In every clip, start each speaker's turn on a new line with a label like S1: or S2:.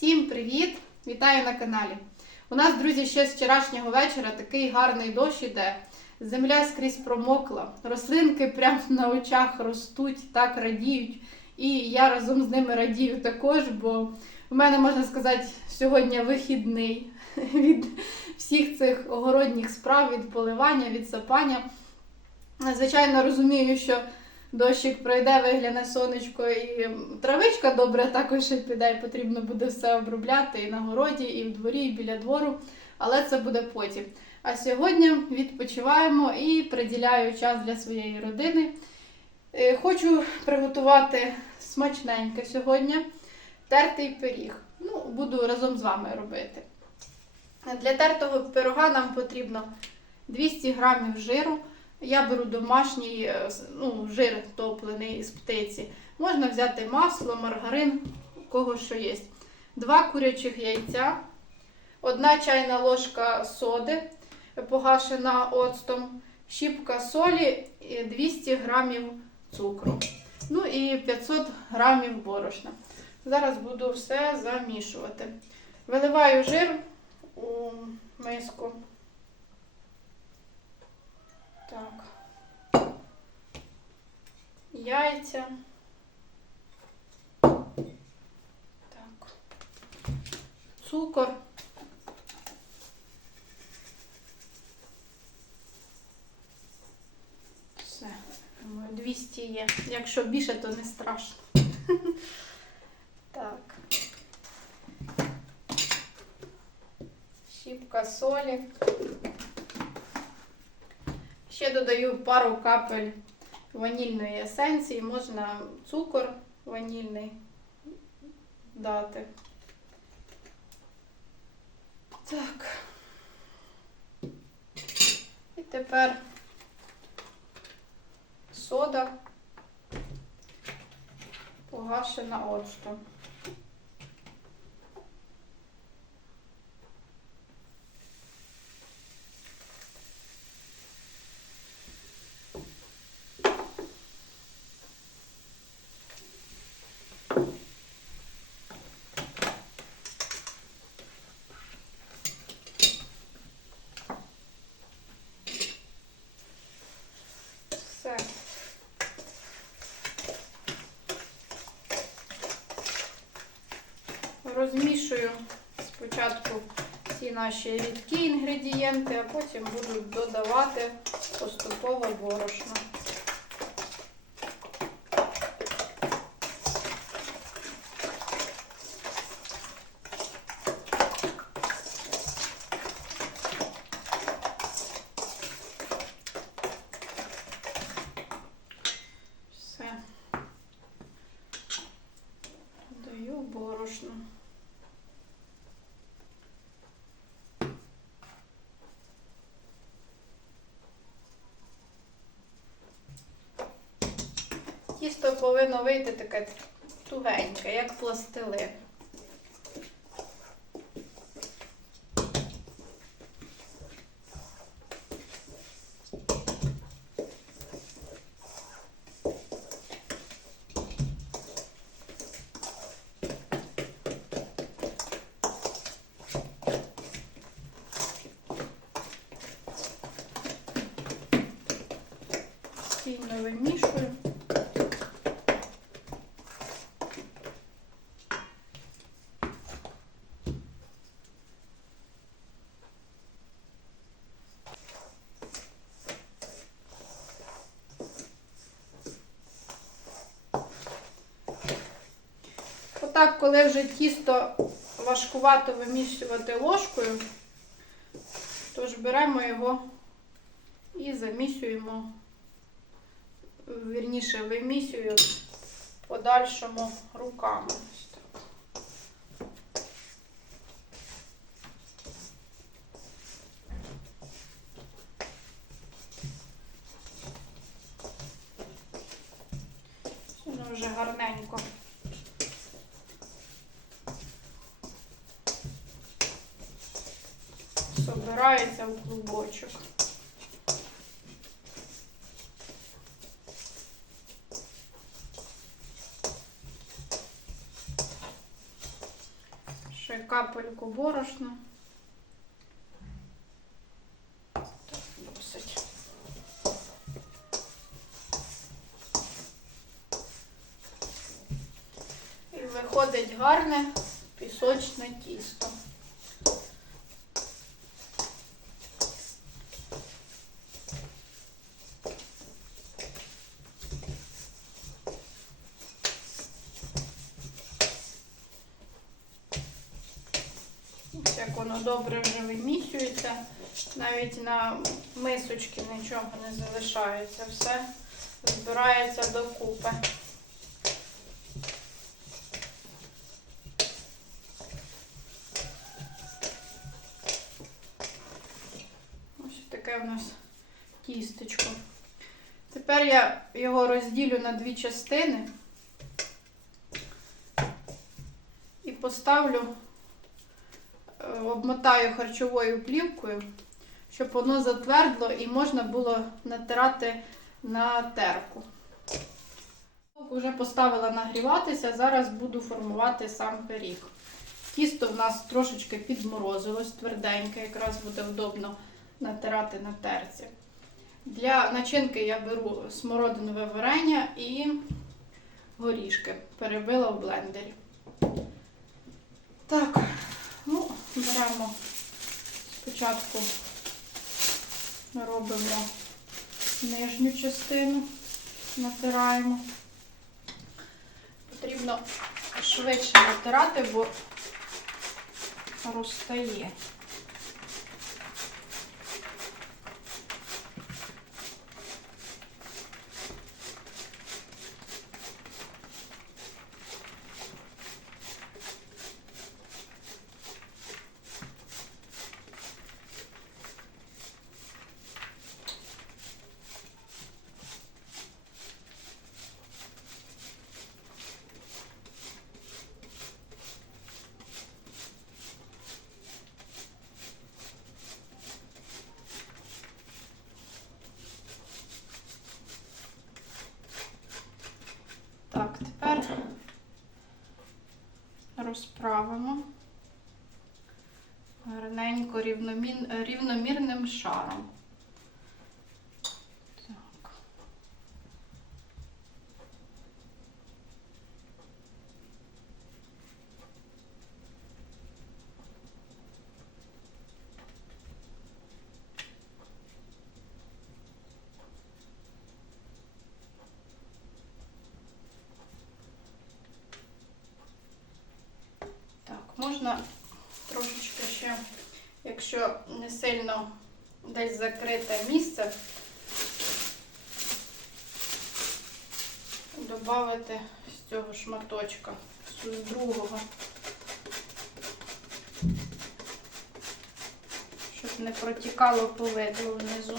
S1: Всім привіт! Вітаю на каналі. У нас, друзі, ще з вчорашнього вечора такий гарний дощ іде. Земля скрізь промокла, рослинки прямо на очах ростуть, так радіють. І я разом з ними радію також, бо в мене, можна сказати, сьогодні вихідний від всіх цих огородніх справ, від поливання, від сапання. Звичайно, розумію, що дощик пройде, вигляне сонечко і травичка добре також піде, і потрібно буде все обробляти і на городі, і в дворі, і біля двору, але це буде потім. А сьогодні відпочиваємо і приділяю час для своєї родини. Е, Хочу приготувати смачненьке сьогодні тертий пиріг. Ну, буду разом з вами робити. Для тертого пирога нам потрібно 200 грамів жиру. Я беру домашній е, ну, жир топлений з птиці. Можна взяти масло, маргарин, у кого що є. Два курячих яйця, одна чайна ложка соди, погашена оцтом, щіпка солі, 200 грамів цукру. Ну і 500 грамів борошна. Зараз буду все замішувати. Виливаю жир у миску. Так. Яйця. Так. Цукор. Все. Думаю, 200 є. Якщо більше, то не страшно. Так. Щіпка солі. Ще додаю пару капель ванільної есенції, можна цукор ванільний дати. Так. І тепер сода погашена оцтом. Все. Розмішую спочатку всі наші рідкі інгредієнти, а потім буду додавати поступово борошно. Все. Даю борошно. Тісто повинно вийти таке тугеньке, як пластилин. Сильно вимішую. Отак, коли вже тісто важкувато вимішувати ложкою, тож беремо його і замісюємо, вірніше вимісюю подальшому руками. Ось так. Воно вже гарненько. Собирається в клубочок. Ще капельку борошна. Досить. І виходить гарне пісочне тісто. Ось Як воно добре вже вимісюється, навіть на мисочки нічого не залишається, все збирається докупи. Ось таке у нас тістечко. Тепер я його розділю на дві частини і поставлю, обмотаю харчовою плівкою, щоб воно затвердло і можна було натирати на терку. Вже поставила нагріватися, зараз буду формувати сам пиріг. Тісто в нас трошечки підморозилось, тверденьке, якраз буде вдобно натирати на терці. Для начинки я беру смородинове варення і горішки. Перебила в блендері. Так, беремо спочатку робимо нижню частину, натираємо. Потрібно швидше натирати, бо розтає. Так, тепер розправимо гарненько рівномін, рівномірним шаром. Так. Так, можна трошечки ще, якщо не сильно десь закрите місце, додати з цього шматочка, з другого, щоб не протікало повидло внизу.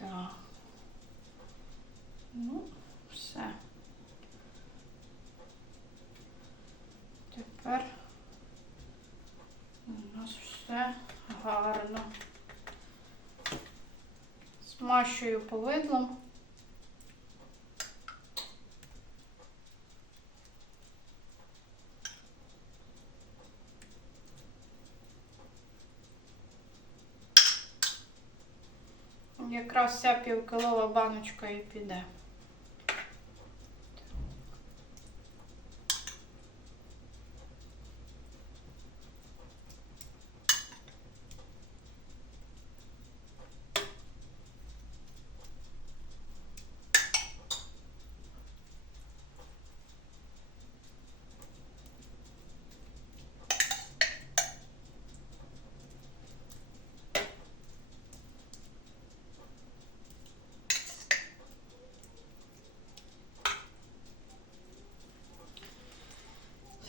S1: Так. Ну, все. Тепер у нас все гарно. Смащую повидлом. Якраз ця півкилова баночка і піде.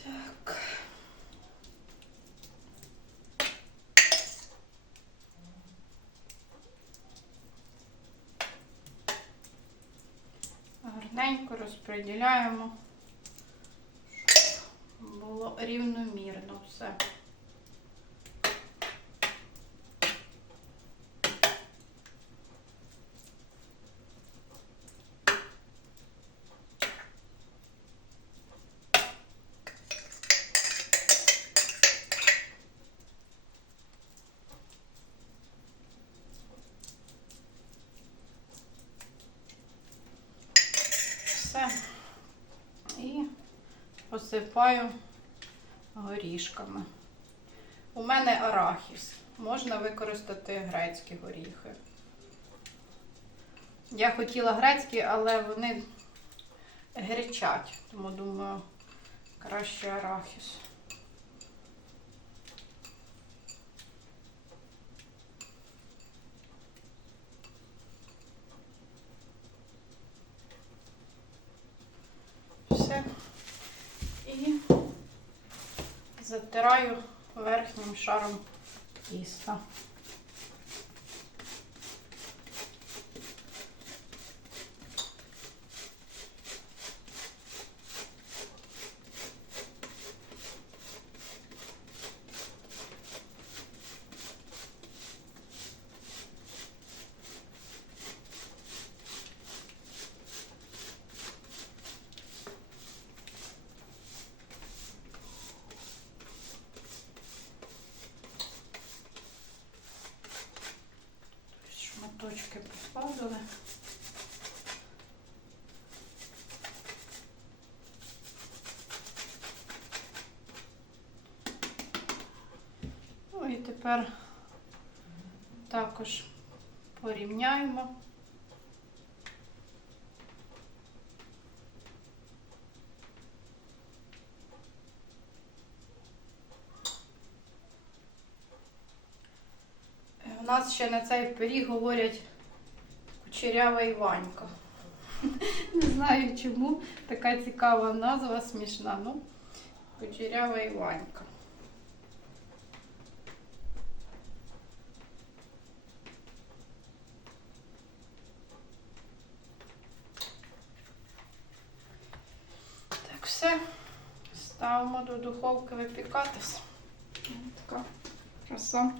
S1: Так. Гарненько розподіляємо, щоб було рівномірно все. Посипаю горішками. У мене арахіс. Можна використати грецькі горіхи. Я хотіла грецькі, але вони гречать, тому думаю, краще арахіс. Все. І затираю верхнім шаром тіста. Поскладали. Ну і тепер також порівняємо. У нас ще на цей пиріг говорять кучерява Іванька. Не знаю чому така цікава назва, смішна. Ну, кучерява Іванька. Так, все. Ставимо до духовки випікатись. Ось Така краса.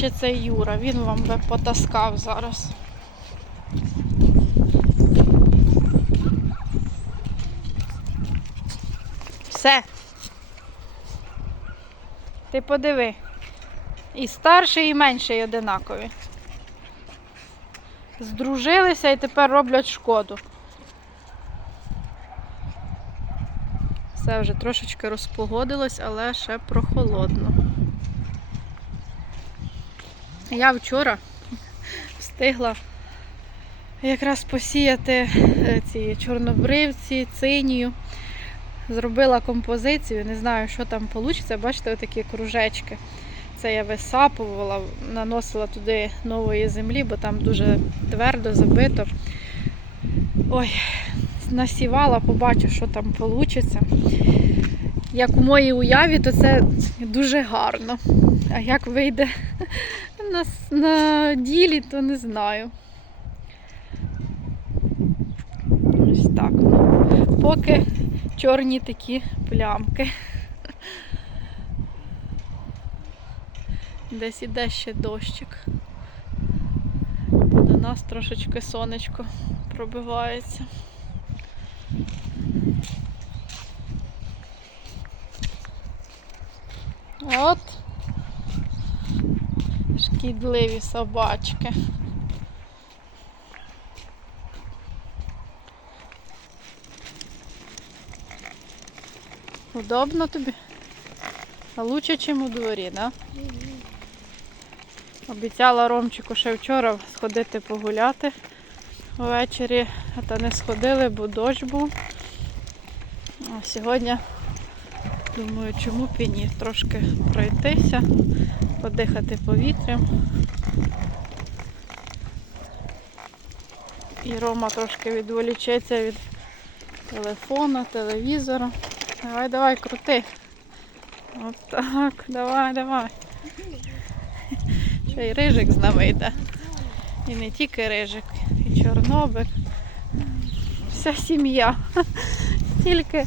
S1: Бачить це Юра, він вам би потаскав зараз. Все. Ти подиви. І старший, і менший одинакові. Здружилися і тепер роблять шкоду. Все вже трошечки розпогодилось, але ще прохолодно. Я вчора встигла якраз посіяти е, ці чорнобривці, цинію. Зробила композицію, не знаю, що там вийде. Бачите, отакі кружечки. Це я висапувала, наносила туди нової землі, бо там дуже твердо забито. Ой, насівала, побачу, що там вийде. Як у моїй уяві, то це дуже гарно. А як вийде на, на ділі, то не знаю. Ось так. Поки чорні такі плямки. Десь іде ще дощик. До нас трошечки сонечко пробивається. От шкідливі собачки. Удобно тобі? А лучше, ніж у дворі, да? Обіцяла Ромчику ще вчора сходити погуляти ввечері, а та не сходили, бо дощ був. А сьогодні думаю, чому б ні, трошки пройтися, подихати повітрям. І Рома трошки відволічеться від телефона, телевізора. Давай, давай, крути. От так, давай, давай. Ще й рижик з нами йде. І не тільки рижик, і чорнобик. Вся сім'я. Тільки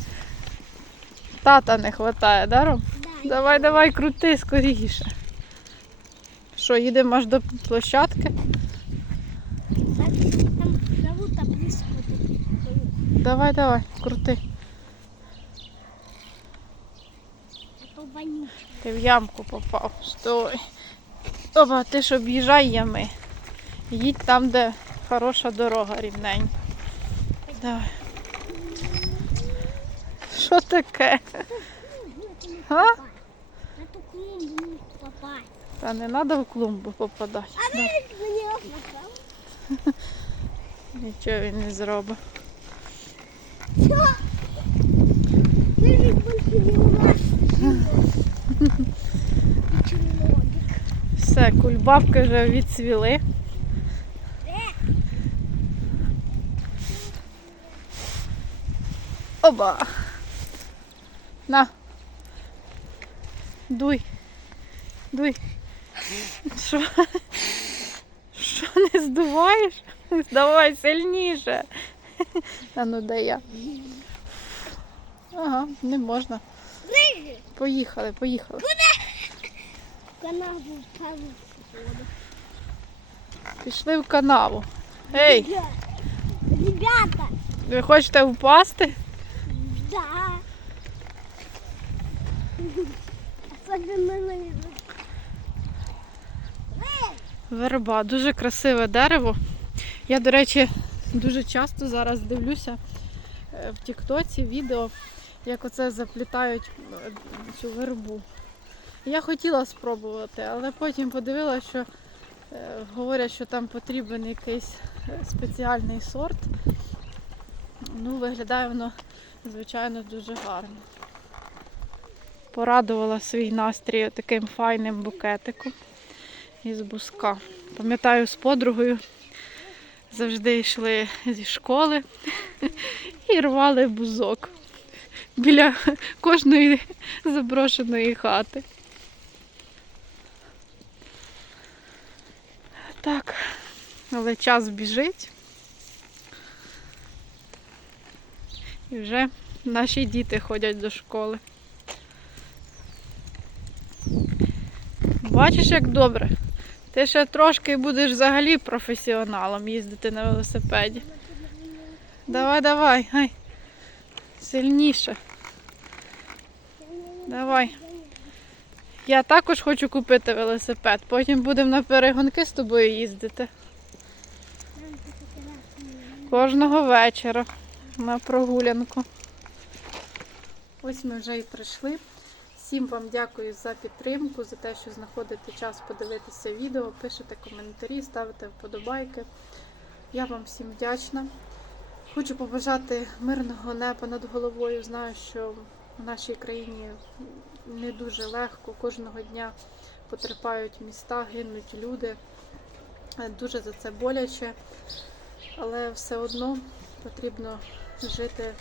S1: тата не вистачає, да, Ром?
S2: Да,
S1: Давай, давай, крути скоріше. Що, їдемо аж до площадки? Давай, давай, крути. Ти в ямку попав. Стой. Опа, ти ж об'їжджай ями. Їдь там, де хороша дорога рівненька. Давай. Що таке? А?
S2: На ту клумбу не попасть.
S1: Та не треба в клумбу попадати. Да.
S2: Мені попав.
S1: Нічого він не зробить.
S2: Чернобик.
S1: Все, кульбабки вже відцвіли. Оба. На. Дуй. Дуй. Що? Що не здуваєш? Давай сильніше. А ну дай я. Ага, не можна. Поїхали, поїхали.
S2: Канаву.
S1: Пішли в канаву. Ей,
S2: Ребята,
S1: ви хочете впасти?
S2: да.
S1: Верба, дуже красиве дерево. Я, до речі, дуже часто зараз дивлюся е, в Тіктоці відео, як оце заплітають е, цю вербу. Я хотіла спробувати, але потім подивилася, що е, говорять, що там потрібен якийсь спеціальний сорт. Ну, виглядає воно, звичайно, дуже гарно. Порадувала свій настрій таким файним букетиком із буска. Пам'ятаю, з подругою завжди йшли зі школи і рвали бузок біля кожної заброшеної хати. Так, але час біжить. І вже наші діти ходять до школи. Бачиш, як добре? Ти ще трошки будеш взагалі професіоналом їздити на велосипеді. Давай, давай, гай. Сильніше. Давай. Я також хочу купити велосипед. Потім будемо на перегонки з тобою їздити. Кожного вечора на прогулянку. Ось ми вже і прийшли. Всім вам дякую за підтримку, за те, що знаходите час подивитися відео, пишете коментарі, ставите вподобайки. Я вам всім вдячна. Хочу побажати мирного неба над головою. Знаю, що в нашій країні не дуже легко. Кожного дня потерпають міста, гинуть люди. Дуже за це боляче, але все одно потрібно жити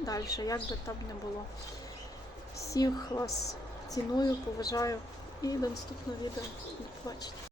S1: далі, як би там не було. Всіх вас ціную, поважаю і до наступного відео. До.